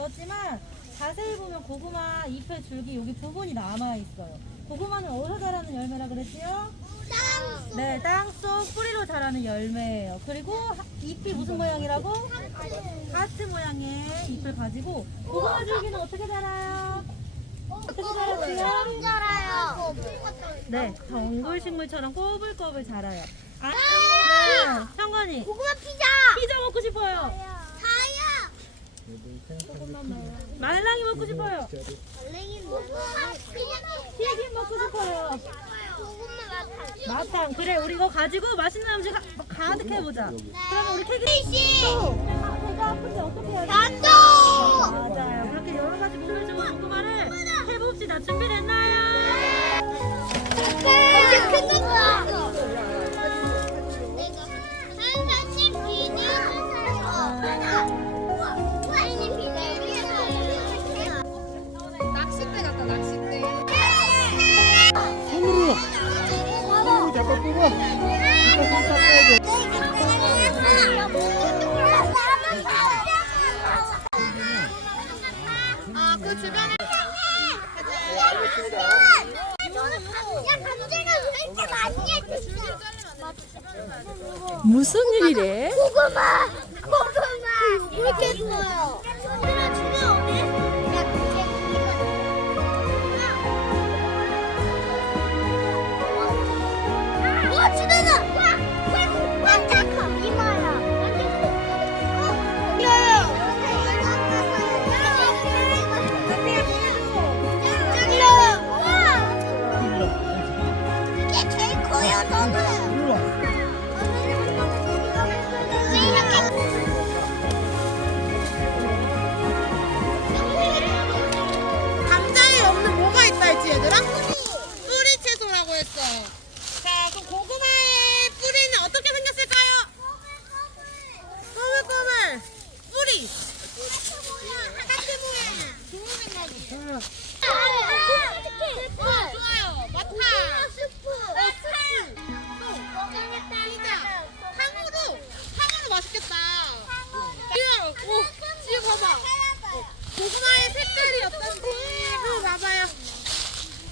되었지만 자세히 보면 고구마 잎의 줄기 여기 부분이 남아 있어요. 고구마는 어디서 자라는 열매라 그랬지요? 땅. 네, 땅속 뿌리로 자라는 열매예요. 그리고 잎이 무슨 모양이라고? 하트 모양의 잎을 가지고 고구마 줄기는 어떻게 자라요? 어떻게 자라지요? 자라요. 네, 정글식물처럼 꼬불꼬불 자라요. 아, 아! 네, 형건이 고구마 피자. 피자 먹고 싶어요. 말랑이 먹고 싶어요. 피자. 튀김 먹고 싶어요. 고구마 맛. 마탕 그래 우리 이거 가지고 맛있는 음식 가, 가득 해보자. 그러면 우리 태기 씨. 배가 아픈데 어떻게 해야 돼? 맞아요. 그렇게 여러 가지 몸을 주고 고구마를 해봅시다. 준비 무슨 일이래? 고구마! 고구마! 이렇게 좋아요. 와, 주다 제일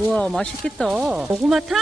우와 맛있겠다. 고구마탕?